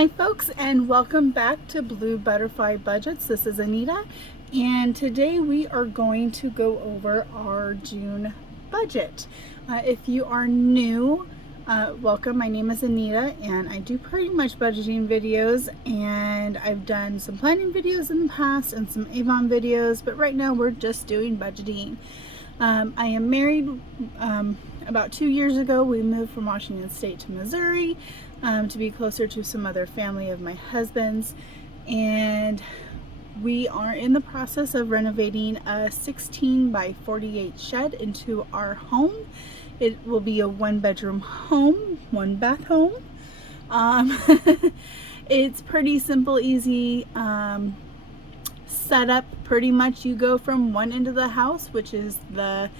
Hi folks, and welcome back to Blue Butterfly Budgets. This is Anita, and today we are going to go over our June budget. If you are new, welcome. My name is Anita and I do pretty much budgeting videos, and I've done some planning videos in the past and some Avon videos, but right now we're just doing budgeting. I am married. About 2 years ago we moved from Washington State to Missouri to be closer to some other family of my husband's, and we are in the process of renovating a 16 by 48 shed into our home. It will be a 1-bedroom home, 1-bath home. It's pretty simple, easy setup. Pretty much you go from one end of the house, which is the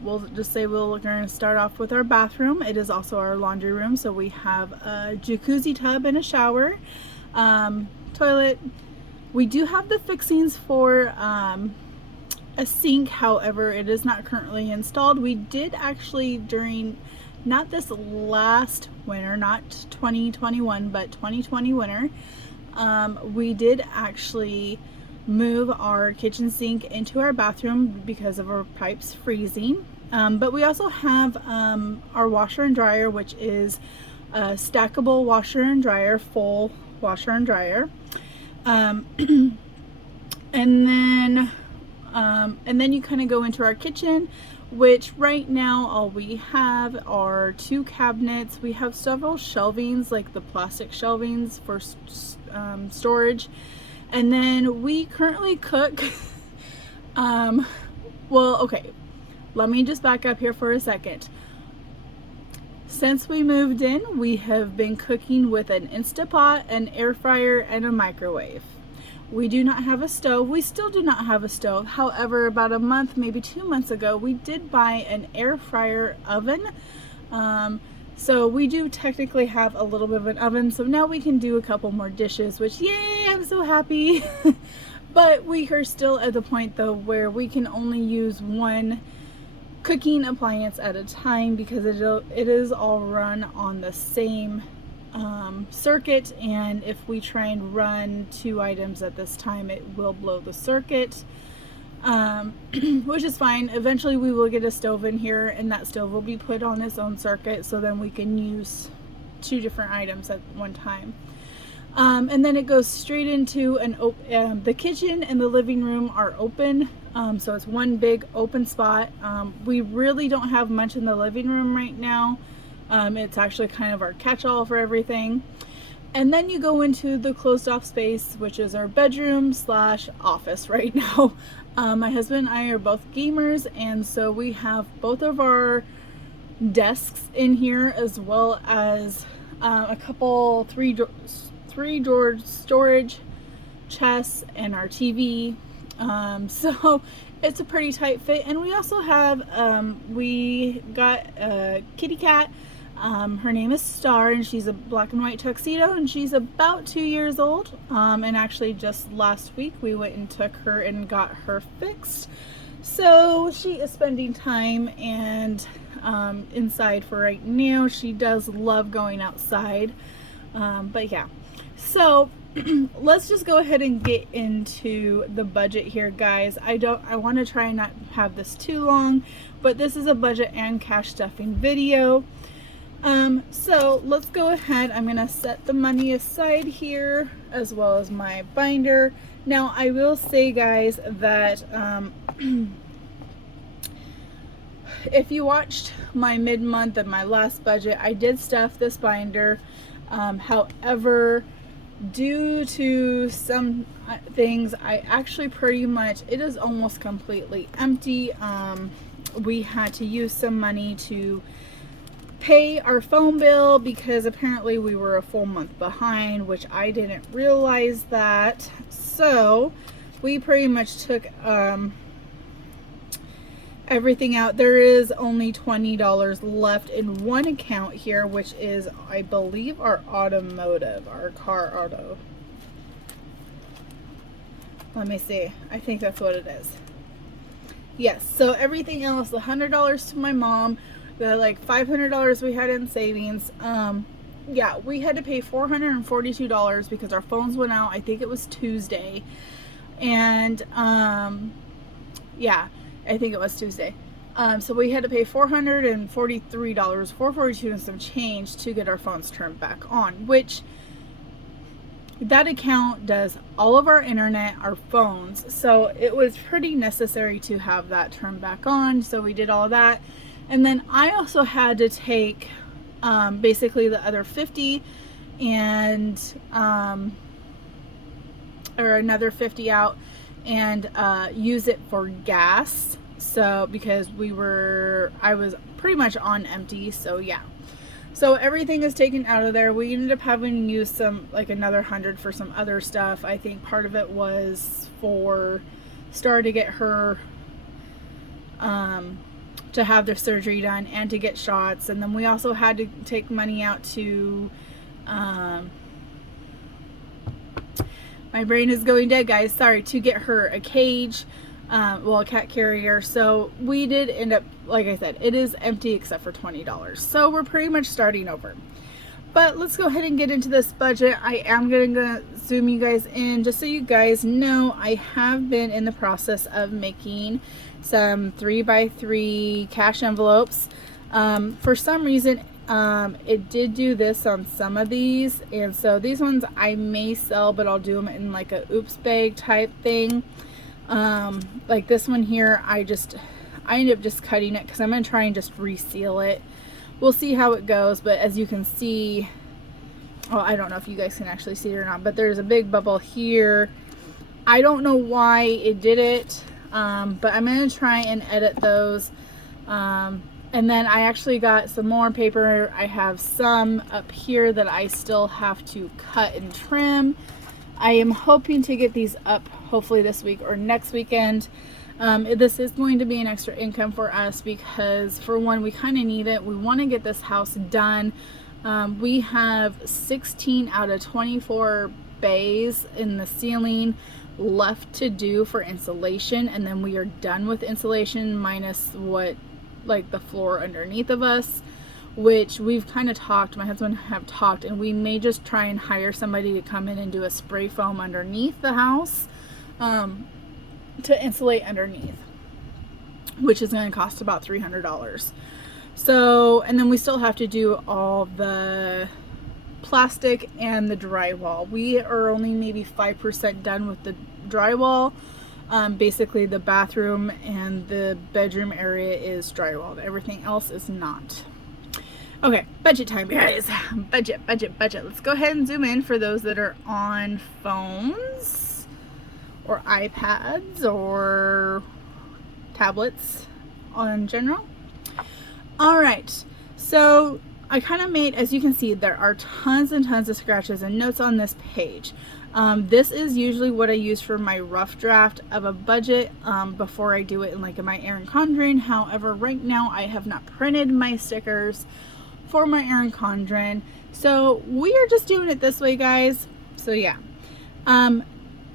we'll just say we're going to start off with our bathroom. It is also our laundry room, so we have a jacuzzi tub and a shower, toilet. We do have the fixings for a sink, however it is not currently installed. We did actually, during not this last winter, not 2021 but 2020 winter, we did actually move our kitchen sink into our bathroom because of our pipes freezing. But we also have our washer and dryer, which is a stackable washer and dryer, full washer and dryer. And then you kind of go into our kitchen, which right now all we have are 2 cabinets. We have several shelvings, like the plastic shelvings for storage. And then we currently cook, well, okay, let me just back up here for a second. Since we moved in, we have been cooking with an Instapot, an air fryer, and a microwave. We do not have a stove. We still do not have a stove. However, about a month, maybe 2 months ago, we did buy an air fryer oven. So we do technically have a little bit of an oven, so now we can do a couple more dishes, which, yay, I'm so happy. But we are still at the point though where we can only use one cooking appliance at a time, because it is all run on the same circuit, and if we try and run 2 items at this time, it will blow the circuit. Which is fine. Eventually we will get a stove in here, and that stove will be put on its own circuit, so then we can use 2 different items at one time. And then it goes straight into the kitchen and the living room are open, so it's one big open spot. We really don't have much in the living room right now. It's actually kind of our catch-all for everything. And then you go into the closed off space, which is our bedroom / office right now. My husband and I are both gamers, and so we have both of our desks in here, as well as a couple 3-drawer storage chests and our TV. So it's a pretty tight fit. And we also have, we got a kitty cat. Her name is Star, and she's a black and white tuxedo, and she's about 2 years old. And actually just last week we went and took her and got her fixed. So she is spending time and inside for right now. She does love going outside. But yeah, so let's just go ahead and get into the budget here, guys. I want to try and not have this too long, but this is a budget and cash stuffing video. So let's go ahead. I'm gonna set the money aside here, as well as my binder. Now I will say, guys, that if you watched my mid-month and my last budget, I did stuff this binder. However, due to some things, I actually pretty much, it is almost completely empty. We had to use some money to pay our phone bill, because apparently we were a full month behind, which I didn't realize that. So we pretty much took everything out. There is only $20 left in one account here, which is, I believe, our automotive, our car auto. Let me see. I think that's what it is. Yes, so everything else, $100 to my mom, the like $500 we had in savings, yeah, we had to pay $442 because our phones went out. I think it was Tuesday. And yeah, I think it was Tuesday. So we had to pay $443, $442 and some change to get our phones turned back on, which that account does all of our internet, our phones. So it was pretty necessary to have that turned back on. So we did all of that. And then I also had to take basically the other 50 and or another 50 out and use it for gas. So because I was pretty much on empty. So yeah, so everything is taken out of there. We ended up having to use some, like another 100 for some other stuff. I think part of it was for Star to get her to have their surgery done and to get shots. And then we also had to take money out to my brain is going dead, guys, sorry, to get her a cage, well, a cat carrier. So we did end up, like I said, it is empty except for $20. So we're pretty much starting over. But let's go ahead and get into this budget. I am going to zoom you guys in just so you guys know I have been in the process of making some 3x3 cash envelopes. For some reason, it did do this on some of these, and so these ones I may sell, but I'll do them in like a oops bag type thing. Like this one here, I ended up just cutting it because I'm going to try and just reseal it. We'll see how it goes, but as you can see, well, I don't know if you guys can actually see it or not, but there's a big bubble here. I don't know why it did it, but I'm going to try and edit those. And then I actually got some more paper. I have some up here that I still have to cut and trim. I am hoping to get these up hopefully this week or next weekend. This is going to be an extra income for us because, for one, we kind of need it. We want to get this house done. We have 16 out of 24 bays in the ceiling left to do for insulation, and then we are done with insulation minus what, like the floor underneath of us, which we've kind of talked, my husband and I have talked, and we may just try and hire somebody to come in and do a spray foam underneath the house to insulate underneath, which is going to cost about $300. So, and then we still have to do all the plastic and the drywall. We are only maybe 5% done with the drywall. Basically the bathroom and the bedroom area is drywalled. Everything else is not. Okay, budget time, guys. Budget. Let's go ahead and zoom in for those that are on phones or iPads or tablets in general. All right, so I kind of made, as you can see, there are tons and tons of scratches and notes on this page. This is usually what I use for my rough draft of a budget before I do it in my Erin Condren. However, right now I have not printed my stickers for my Erin Condren, so we are just doing it this way, guys. So yeah,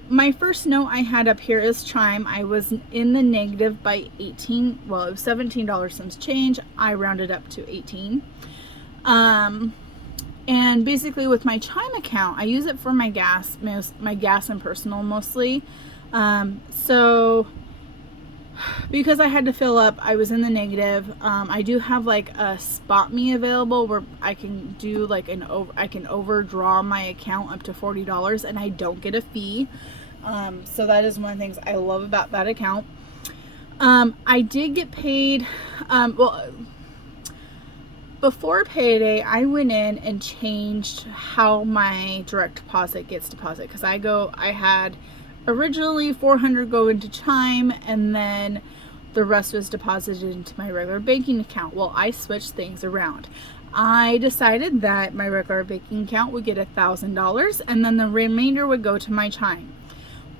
my first note I had up here is Chime. I was in the negative by 18, well, it was $17 some change. I rounded up to 18. And basically with my Chime account, I use it for my gas, and personal mostly. So because I had to fill up, I was in the negative. I do have like a Spot Me available where I can do like I can overdraw my account up to $40 and I don't get a fee. So that is one of the things I love about that account. I did get paid, well, before payday, I went in and changed how my direct deposit gets deposited, because I had originally $400 go into Chime and then the rest was deposited into my regular banking account. Well, I switched things around. I decided that my regular banking account would get $1,000 and then the remainder would go to my Chime.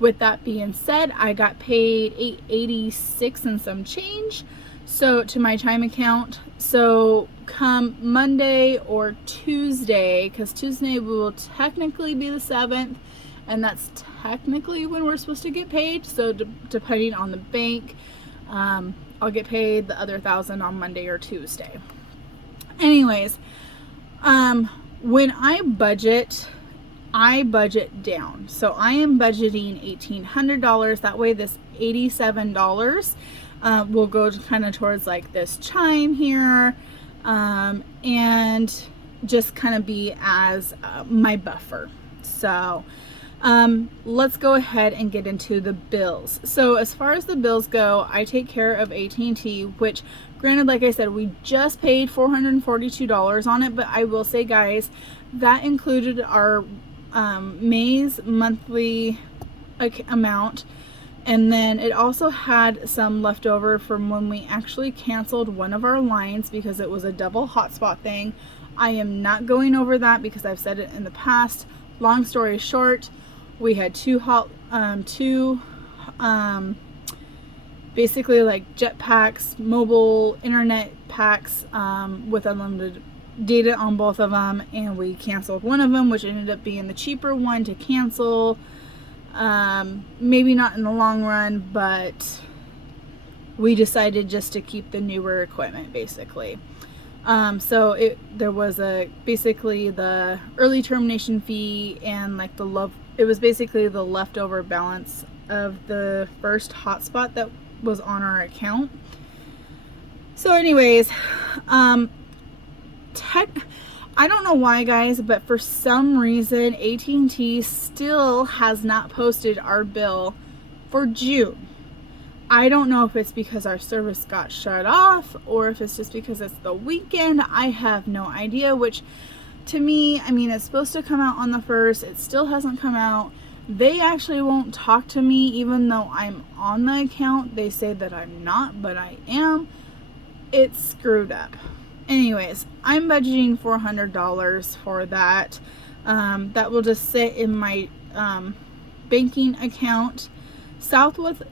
With that being said, I got paid $886 and some change, so to my Chime account. So come Monday or Tuesday, because Tuesday will technically be the 7th, and that's technically when we're supposed to get paid. So depending on the bank, I'll get paid the other $1,000 on Monday or Tuesday. Anyways, when I budget down. So I am budgeting $1,800. That way this $87 will go kind of towards like this chime here, and just kind of be as my buffer. So let's go ahead and get into the bills. So as far as the bills go, I take care of AT&T, which granted, like I said, we just paid $442 on it, but I will say, guys, that included our May's monthly amount, and then it also had some left over from when we actually canceled one of our lines because it was a double hotspot thing. I am not going over that because I've said it in the past. Long story short, we had basically like jet packs, mobile internet packs, with unlimited data on both of them, and we canceled one of them, which ended up being the cheaper one to cancel. Maybe not in the long run, but we decided just to keep the newer equipment basically. So there was basically the early termination fee and like it was basically the leftover balance of the first hotspot that was on our account. So anyways, I don't know why, guys, but for some reason AT&T still has not posted our bill for June. I don't know if it's because our service got shut off or if it's just because it's the weekend. I have no idea, which to me, I mean, it's supposed to come out on the 1st. It still hasn't come out. They actually won't talk to me even though I'm on the account. They say that I'm not, but I am. It's screwed up. Anyways, I'm budgeting $400 for that. That will just sit in my banking account. Southwest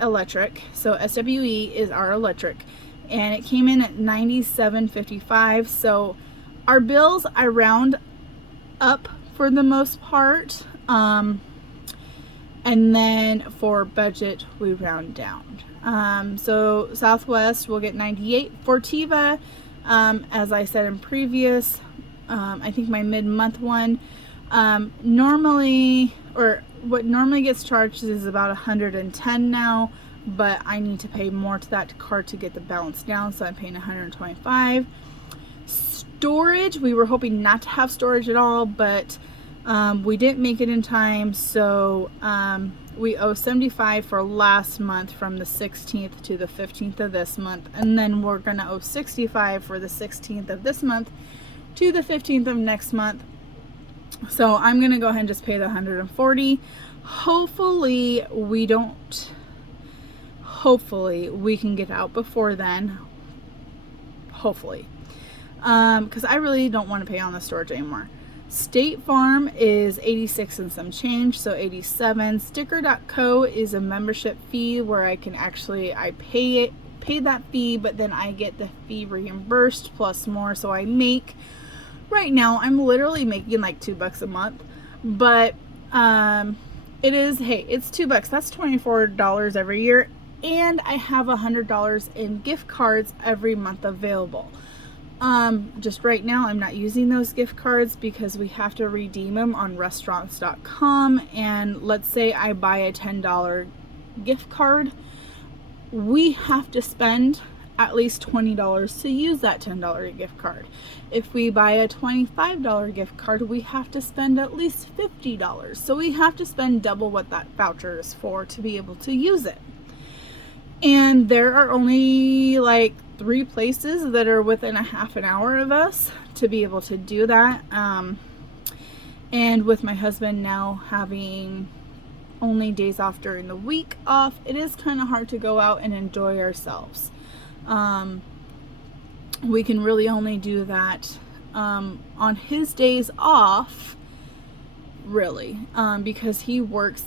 Electric, so SWE is our electric, and it came in at $97.55. So our bills I round up for the most part, and then for budget we round down. So Southwest will get 98. Fortiva, as I said in previous, I think my mid-month one, what normally gets charged is about 110 now, but I need to pay more to that card to get the balance down, so I'm paying 125. Storage, we were hoping not to have storage at all, but we didn't make it in time, so we owe $75 for last month from the 16th to the 15th of this month, and then we're gonna owe $65 for the 16th of this month to the 15th of next month. So I'm gonna go ahead and just pay the $140. Hopefully we can get out before then. Hopefully, because I really don't want to pay on the storage anymore. State Farm is 86 and some change, so 87. Sticker.co is a membership fee where I pay that fee, but then I get the fee reimbursed plus more. So right now I'm literally making like $2 a month, but it's $2. That's $24 every year, and I have $100 in gift cards every month available. Just right now I'm not using those gift cards because we have to redeem them on restaurants.com, and let's say I buy a $10 gift card, we have to spend at least $20 to use that $10 gift card. If we buy a $25 gift card, we have to spend at least $50. So we have to spend double what that voucher is for to be able to use it. And there are only like 3 places that are within a half an hour of us to be able to do that. And with my husband now having only days off during the week off, it is kind of hard to go out and enjoy ourselves. We can really only do that on his days off, really, because he works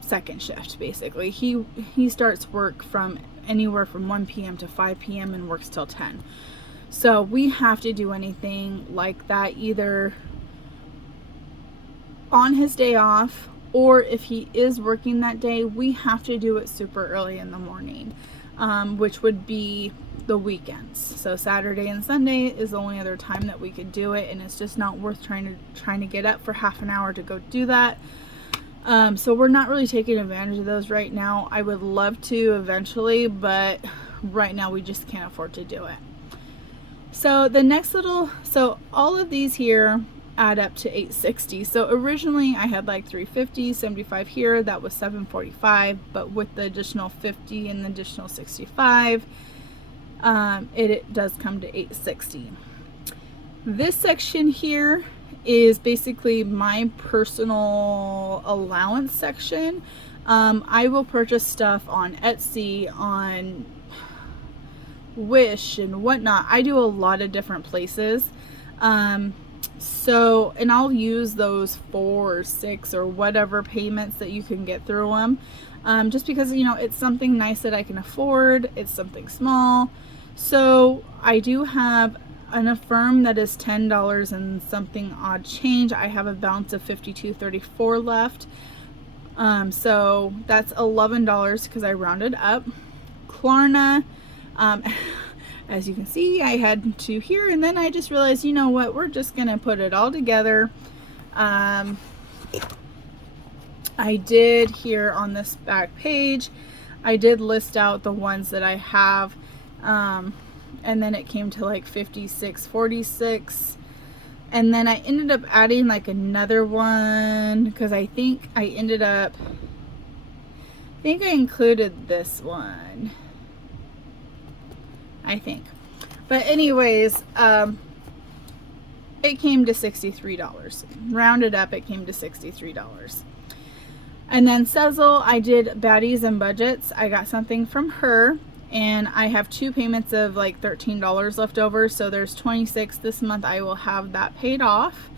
second shift basically. He starts work from anywhere from 1 p.m. to 5 p.m. and works till 10. So we have to do anything like that either on his day off, or if he is working that day, we have to do it super early in the morning. which would be the weekends. So Saturday and Sunday is the only other time that we could do it, and it's just not worth trying to get up for half an hour to go do that. So we're not really taking advantage of those right now. I would love to eventually, but right now we just can't afford to do it. So the next so all of these here add up to $860. So originally I had like $350, $75 here, that was $745, but with the additional $50 and the additional $65, it does come to $860. This section here is basically my personal allowance section. I will purchase stuff on Etsy, on Wish and whatnot. I do a lot of different places. So, and I'll use those 4 or 6 or whatever payments that you can get through them. Just because, you know, it's something nice that I can afford. It's something small. So I do have an Affirm that is $10 and something odd change. I have a balance of $52.34 left. So that's $11 because I rounded up. Klarna, as you can see, I had 2 here, and then I just realized, you know what, we're just gonna put it all together. I did here on this back page, I did list out the ones that I have, and then it came to like $56.46, and then I ended up adding like another one because I think I included this one, I think. But anyways, it came to $63. Rounded up, it came to $63. And then Sezzle, I did Baddies and Budgets. I got something from her, and I have 2 payments of like $13 left over, so there's $26 this month. I will have that paid off.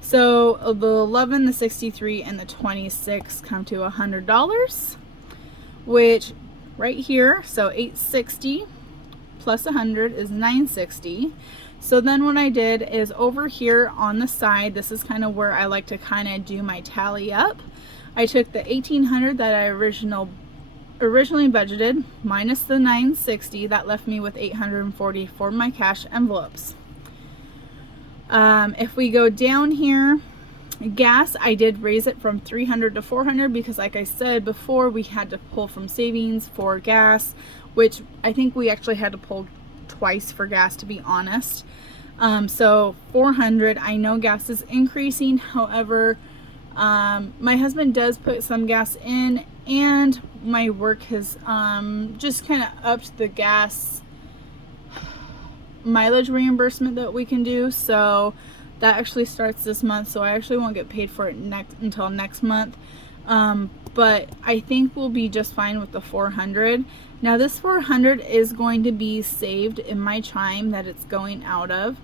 So the 11, the 63, and the 26 come to $100, which right here, so $860 plus 100 is $960. So then what I did is over here on the side, this is kind of where I like to kind of do my tally up. I took the $1,800 that I originally budgeted minus the $960. That left me with $840 for my cash envelopes. If we go down here, gas, I did raise it from $300 to $400 because, like I said before, we had to pull from savings for gas, which I think we actually had to pull twice for gas, to be honest. So $400. I know gas is increasing. However, my husband does put some gas in, and my work has just kind of upped the gas mileage reimbursement that we can do. So that actually starts this month, so I actually won't get paid for it until next month. But I think we'll be just fine with the $400. Now this $400 is going to be saved in my Chime that it's going out of.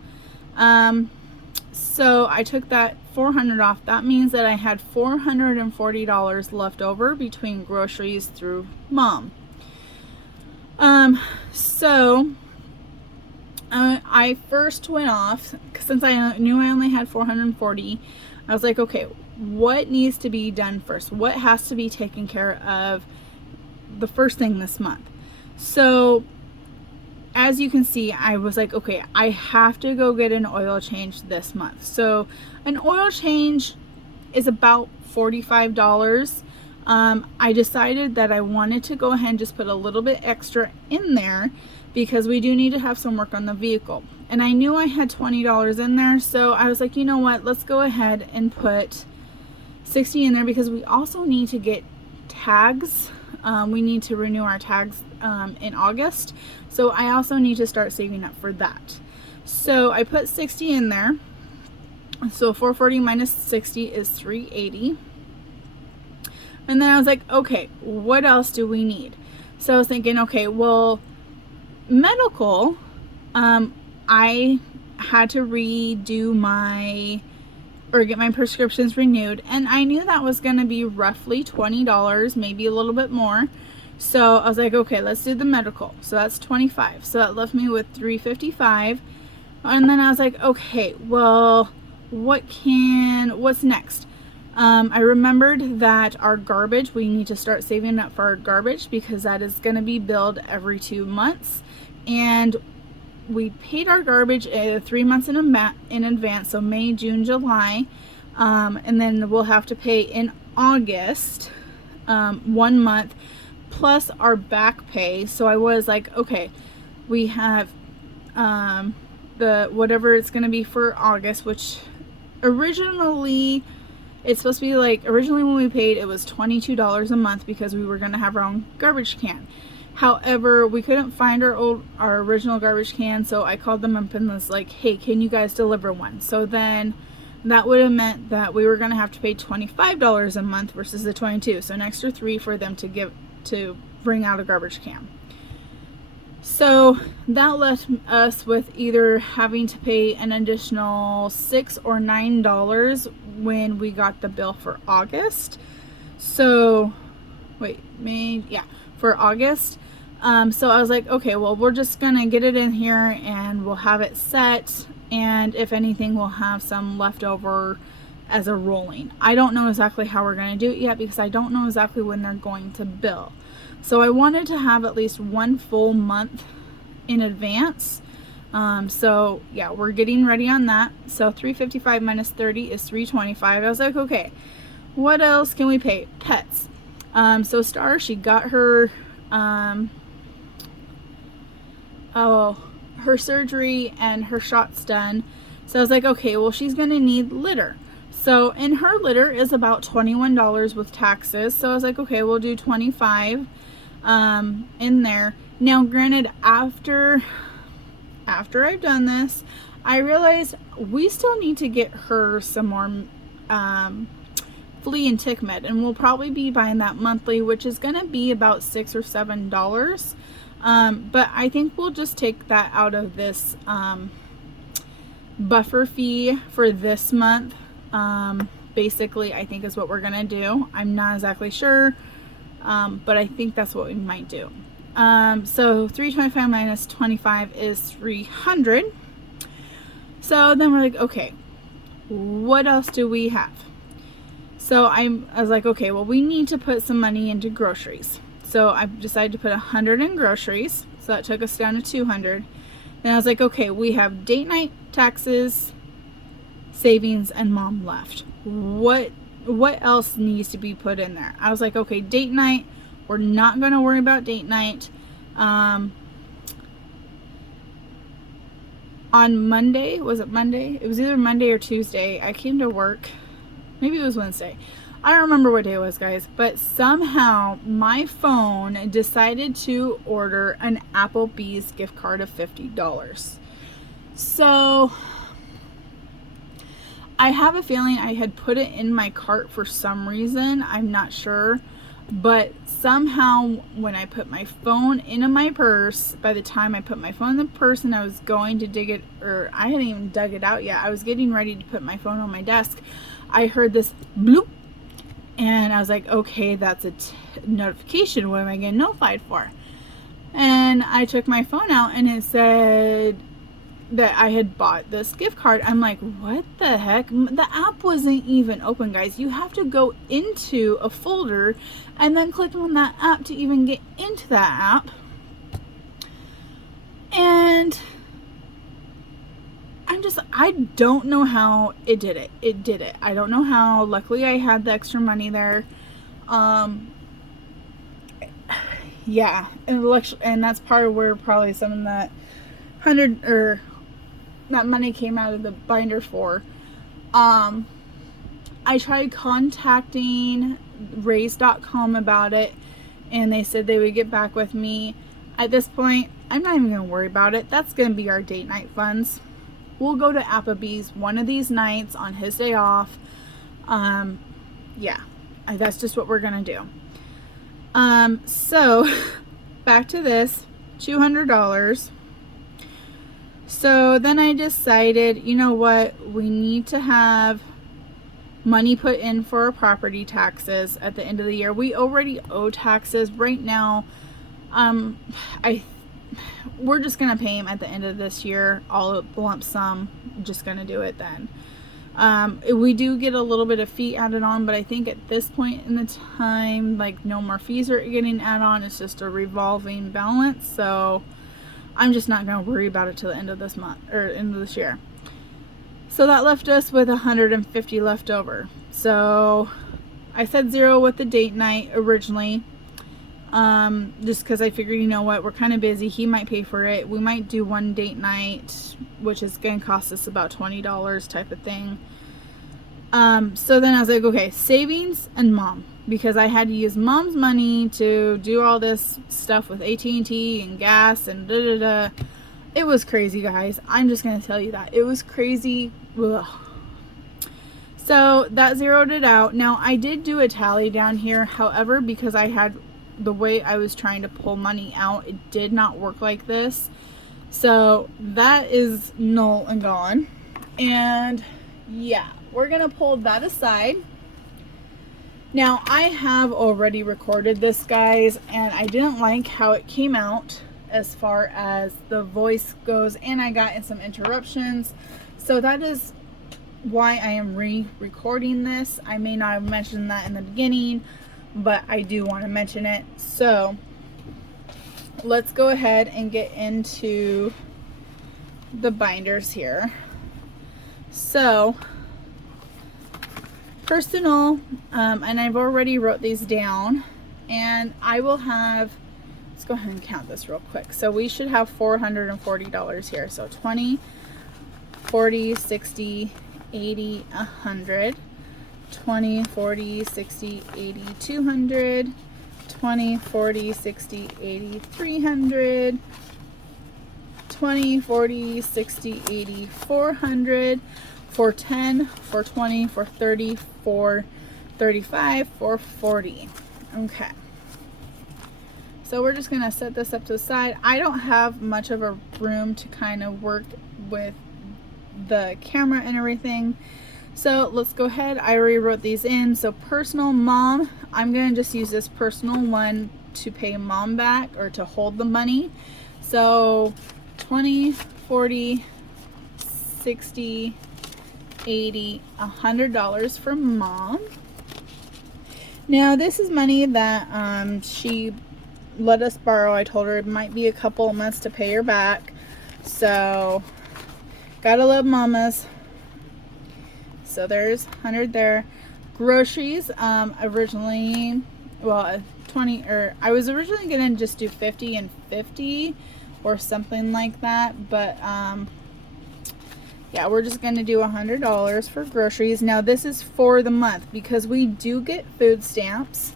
So I took that $400 off. That means that I had $440 left over between groceries through Mom. So I first went off, since I knew I only had $440, I was like, okay, what needs to be done first? What has to be taken care of the first thing this month? So as you can see, I was like, okay, I have to go get an oil change this month. So an oil change is about $45. I decided that I wanted to go ahead and just put a little bit extra in there because we do need to have some work on the vehicle. And I knew I had $20 in there, so I was like, you know what, let's go ahead and put $60 in there because we also need to get tags. We need to renew our tags in August, so I also need to start saving up for that. So I put $60 in there. So $440 minus $60 is $380. And then I was like, okay, what else do we need? So I was thinking, okay, well, medical, I had to redo get my prescriptions renewed, and I knew that was going to be roughly $20, maybe a little bit more. So I was like, okay, let's do the medical. So that's $25. So that left me with $355. And then I was like, okay, well, what's next? I remembered that our garbage, we need to start saving up for our garbage because that is going to be billed every 2 months. And we paid our garbage 3 months in advance, so May, June, July. And then we'll have to pay in August 1 month plus our back pay. So I was like, okay, we have the whatever it's going to be for August, which originally it's supposed to be like, originally when we paid, it was $22 a month because we were going to have our own garbage can. However, we couldn't find our original garbage can, so I called them up and was like, hey, can you guys deliver one? So then that would have meant that we were going to have to pay $25 a month versus the $22, so an extra $3 for them to bring out a garbage can. So that left us with either having to pay an additional $6 or $9 when we got the bill for August. So for August. So I was like, okay, well, we're just gonna get it in here and we'll have it set, and if anything, we'll have some leftover as a rolling. I don't know exactly how we're gonna do it yet because I don't know exactly when they're going to bill. So I wanted to have at least 1 full month in advance. So yeah, we're getting ready on that. So $355 minus 30 is $325. I was like, okay, what else can we pay? Pets. So Star, she got her her surgery and her shots done. So I was like, okay, well, she's gonna need litter. So in her litter is about $21 with taxes. So I was like, okay, we'll do $25 in there. Now granted, after I've done this, I realized we still need to get her some more flea and tick med, and we'll probably be buying that monthly, which is gonna be about $6 or $7. But I think we'll just take that out of this buffer fee for this month. Basically, I think is what we're gonna do. I'm not exactly sure, but I think that's what we might do. So $325 minus 25 is $300. So then we're like, okay, what else do we have? So I was like, okay, well, we need to put some money into groceries. So I decided to put 100 in groceries. So that took us down to 200. Then I was like, okay, we have date night, taxes, savings, and mom left. What else needs to be put in there? I was like, okay, date night. We're not going to worry about date night. On Monday, was it Monday? It was either Monday or Tuesday. I came to work. Maybe it was Wednesday. I don't remember what day it was, guys. But somehow my phone decided to order an Applebee's gift card of $50. So I have a feeling I had put it in my cart for some reason. I'm not sure. But somehow when I put my phone into my purse, by the time I put my phone in the purse and I was going to dig it, or I hadn't even dug it out yet, I was getting ready to put my phone on my desk, I heard this bloop, and I was like, okay, that's a notification. What am I getting notified for? And I took my phone out and it said that I had bought this gift card. I'm like, what the heck? The app wasn't even open, guys. You have to go into a folder and then click on that app to even get into that app. And I don't know how it did it. It did it. I don't know how. Luckily, I had the extra money there. Yeah, and that's part of where probably some of that that money came out of the binder for. I tried contacting Raise.com about it, and they said they would get back with me. At this point, I'm not even going to worry about it. That's going to be our date night funds. We'll go to Applebee's one of these nights on his day off. Yeah, that's just what we're going to do. So back to this, $200. So then I decided, you know what, we need to have money put in for our property taxes at the end of the year. We already owe taxes right now. We're just gonna pay them at the end of this year, all lump sum. Just gonna do it then. We do get a little bit of fee added on, but I think at this point in the time, like, no more fees are getting added on. It's just a revolving balance. So I'm just not going to worry about it till the end of this month or end of this year. So that left us with 150 left over. So I said 0 with the date night originally. Just because I figured, you know what, we're kind of busy. He might pay for it. We might do one date night, which is going to cost us about $20 type of thing. So then I was like, okay, savings and mom, because I had to use mom's money to do all this stuff with AT&T and gas and da-da-da. It was crazy, guys. I'm just going to tell you that. It was crazy. Ugh. So that zeroed it out. Now, I did do a tally down here. However, because I had the way I was trying to pull money out, it did not work like this. So that is null and gone. And yeah, we're going to pull that aside. Now, I have already recorded this, guys, and I didn't like how it came out as far as the voice goes, and I got in some interruptions. So that is why I am re-recording this. I may not have mentioned that in the beginning, but I do want to mention it. So let's go ahead and get into the binders here. So personal, and I've already wrote these down, and I will have, let's go ahead and count this real quick. So we should have $440 here. So 20, 40, 60, 80, 100, 20, 40, 60, 80, 200, 20, 40, 60, 80, 300, 20, 40, 60, 80, 400, 410, 420, 430, 435, 440. Okay. So we're just going to set this up to the side. I don't have much of a room to kind of work with the camera and everything. So let's go ahead. I already wrote these in. So personal, mom, I'm going to just use this personal one to pay mom back or to hold the money. So 20, 40, 60, 80, $100 for mom. Now this is money that she let us borrow. I told her it might be a couple of months to pay her back. So gotta love mamas. So there's 100 there. Groceries, originally, well, 20, or I was originally gonna just do 50 and 50 or something like that, but yeah, we're just gonna do $100 for groceries. Now this is for the month because we do get food stamps,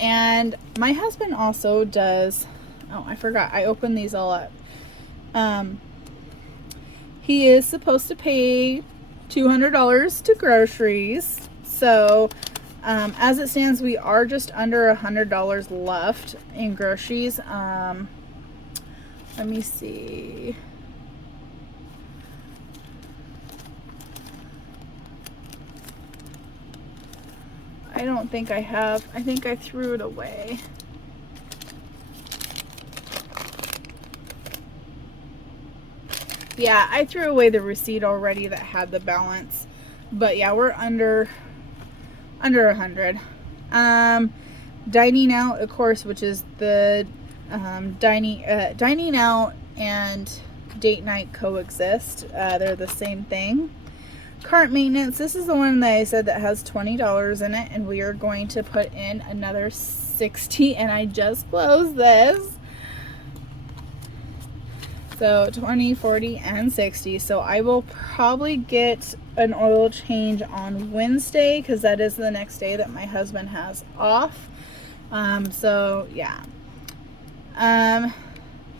and my husband also does. Oh, I forgot, I opened these all up. He is supposed to pay $200 to groceries. So as it stands, we are just under $100 left in groceries. Let me see. I don't think I have. I think I threw it away. Yeah, I threw away the receipt already that had the balance. But yeah, we're under 100. Dining out, of course, which is the dining out and date night coexist. They're the same thing. Cart maintenance, this is the one that I said that has $20 in it, and we are going to put in another 60, and I just closed this. So 20, 40, and 60. So I will probably get an oil change on Wednesday because that is the next day that my husband has off. So yeah.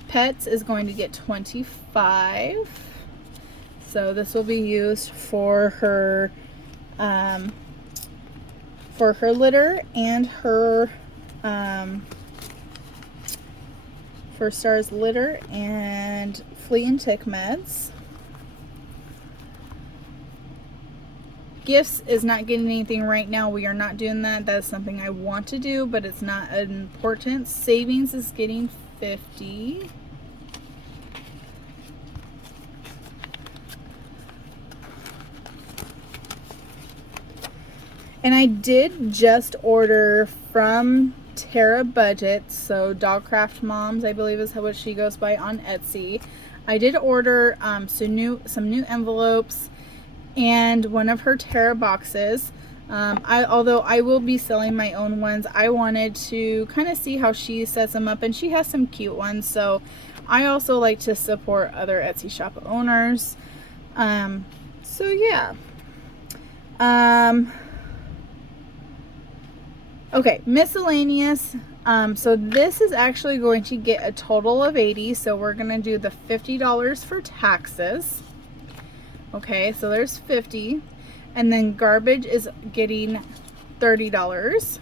Pets is going to get 25. So this will be used for her litter and her for Star's litter and flea and tick meds. Gifts is not getting anything right now. We are not doing that. That is something I want to do, but it's not important. Savings is getting 50. And I did just order from Tara Budget, so Dogcraft Moms, I believe is what she goes by on Etsy. I did order some new envelopes and one of her Tara boxes. Although I will be selling my own ones, I wanted to kind of see how she sets them up, and she has some cute ones, so I also like to support other Etsy shop owners. So yeah. Okay, miscellaneous. So this is actually going to get a total of $80. So we're going to do the $50 for taxes. Okay, so there's $50. And then garbage is getting $30.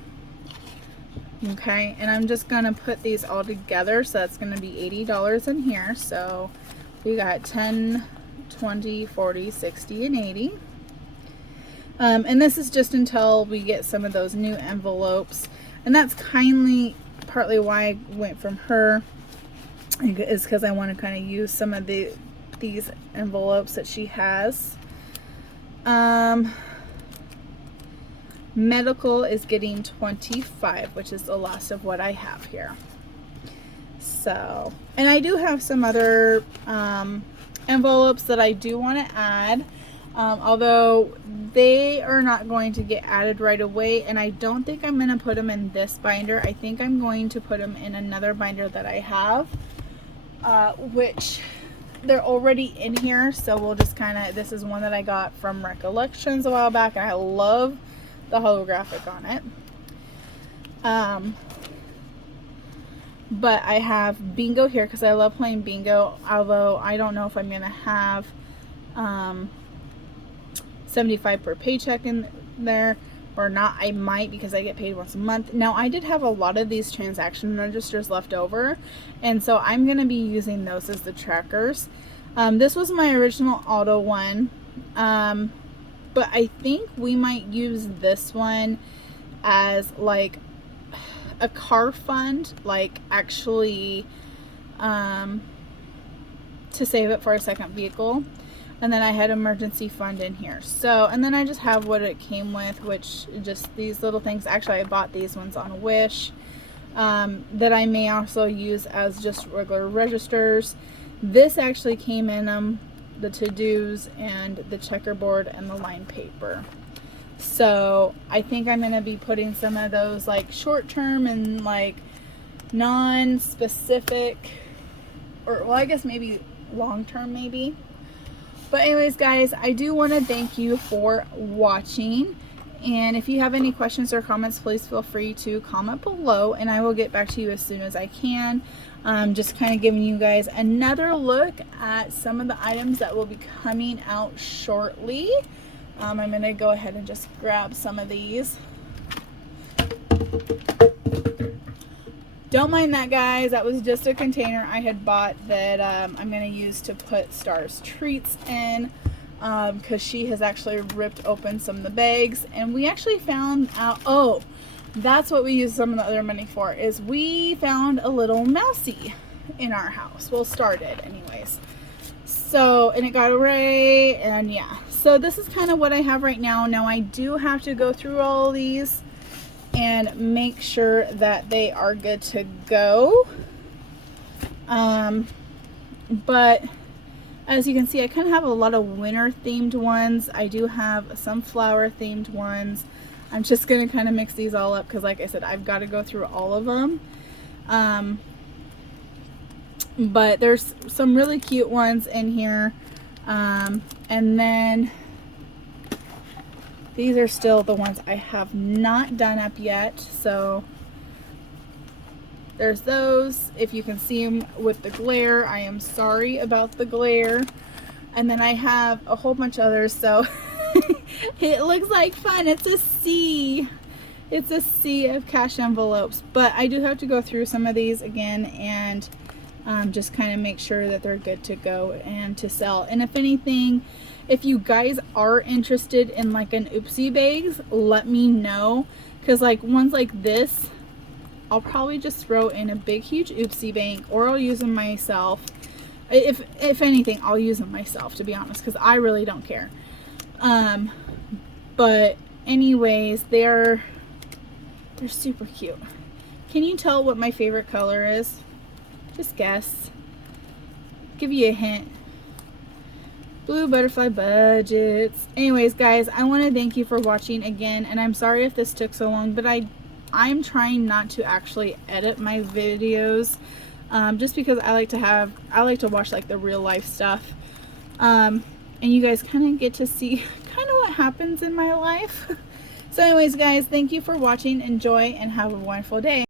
Okay, and I'm just going to put these all together. So that's going to be $80 in here. So we got 10, 20, 40, 60, and 80. And this is just until we get some of those new envelopes. And that's partly why I went from her, is because I want to kind of use some of these envelopes that she has. Medical is getting $25, which is the last of what I have here. So, and I do have some other envelopes that I do want to add. Although they are not going to get added right away, and I don't think I'm going to put them in this binder. I think I'm going to put them in another binder that I have, which they're already in here. So we'll just this is one that I got from Recollections a while back, and I love the holographic on it. But I have bingo here because I love playing bingo, although I don't know if I'm going to have 75 per paycheck in there or not. I might, because I get paid once a month. Now, I did have a lot of these transaction registers left over, and so I'm going to be using those as the trackers. This was my original auto one, but I think we might use this one as like a car fund, like actually to save it for a second vehicle. And then I had emergency fund in here. So, and then I just have what it came with, which just these little things. Actually, I bought these ones on Wish, that I may also use as just regular registers. This actually came in the to-dos and the checkerboard and the line paper. So I think I'm going to be putting some of those like short-term and like non-specific, or well, I guess maybe long-term maybe. But anyways, guys, I do want to thank you for watching. And if you have any questions or comments, please feel free to comment below, and I will get back to you as soon as I can. Just kind of giving you guys another look at some of the items that will be coming out shortly. I'm going to go ahead and just grab some of these. Don't mind that, guys. That was just a container I had bought that I'm going to use to put Star's treats in, because she has actually ripped open some of the bags, and we actually found out, oh, that's what we used some of the other money for, is we found a little mousie in our house. Well, Star did anyways. So, and it got away, and yeah. So this is kind of what I have right now. Now I do have to go through all these and make sure that they are good to go. But as you can see, I kind of have a lot of winter themed ones. I do have some flower themed ones. I'm just going to kind of mix these all up because, like I said, I've got to go through all of them. But there's some really cute ones in here. And then these are still the ones I have not done up yet. So there's those. If you can see them with the glare, I am sorry about the glare. And then I have a whole bunch of others. So it looks like fun. It's a sea. It's a sea of cash envelopes. But I do have to go through some of these again and just kind of make sure that they're good to go and to sell. And if anything, if you guys are interested in like an oopsie bags, let me know, because like ones like this, I'll probably just throw in a big huge oopsie bank, or I'll use them myself. If anything, I'll use them myself, to be honest, because I really don't care. But anyways, they're super cute. Can you tell what my favorite color is? Just guess. Give you a hint. Blue Butterfly Budgets. Anyways, guys, I want to thank you for watching again, and I'm sorry if this took so long, but I'm trying not to actually edit my videos, just because I like to watch like the real life stuff, and you guys kind of get to see kind of what happens in my life. So anyways, guys, thank you for watching. Enjoy and have a wonderful day.